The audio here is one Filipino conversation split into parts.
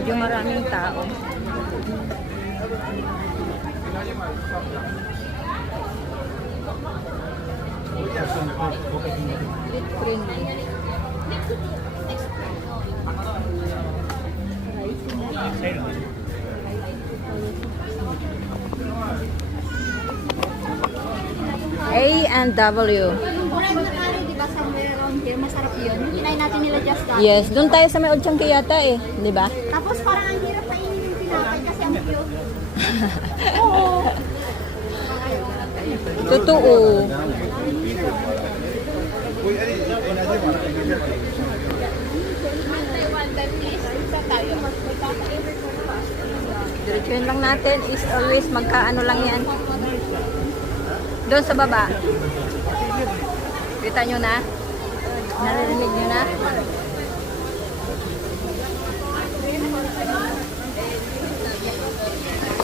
Medyo maraming tao. Bit friendly. A and W. Diba somewhere around here, masarap yun. Yung kinain natin nila just that. Yes, doon tayo sa may Old yata eh, di ba? Tapos parang ang hirap kainin yung tinapay kasi ang cute. Oo. Totoo. Diretsuhin lang natin is always magkaano lang yan. Doon sa baba. Kita nyo na? Naririnig nyo na?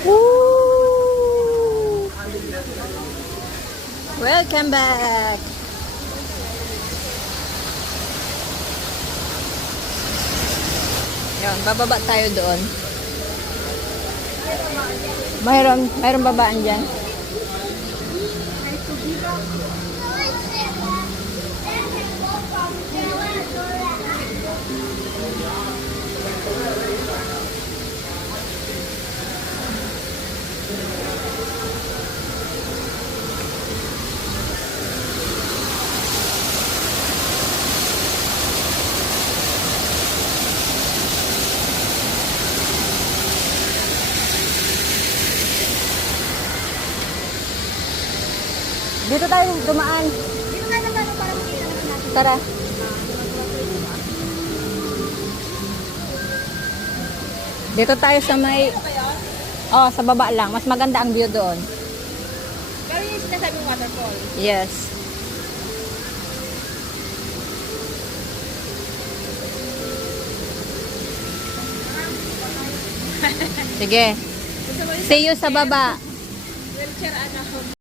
Woo! Welcome back! Yan, bababa tayo doon. Mayroon babaan dyan. Dito tayo dumaan. Dito nga naman para makita naman natin. Tara. Dito tayo sa may... Oh, sa baba lang. Mas maganda ang view doon. Pero yung sinasabing waterfall. Yes. Sige. See you sa baba. Wheelchair anak ko.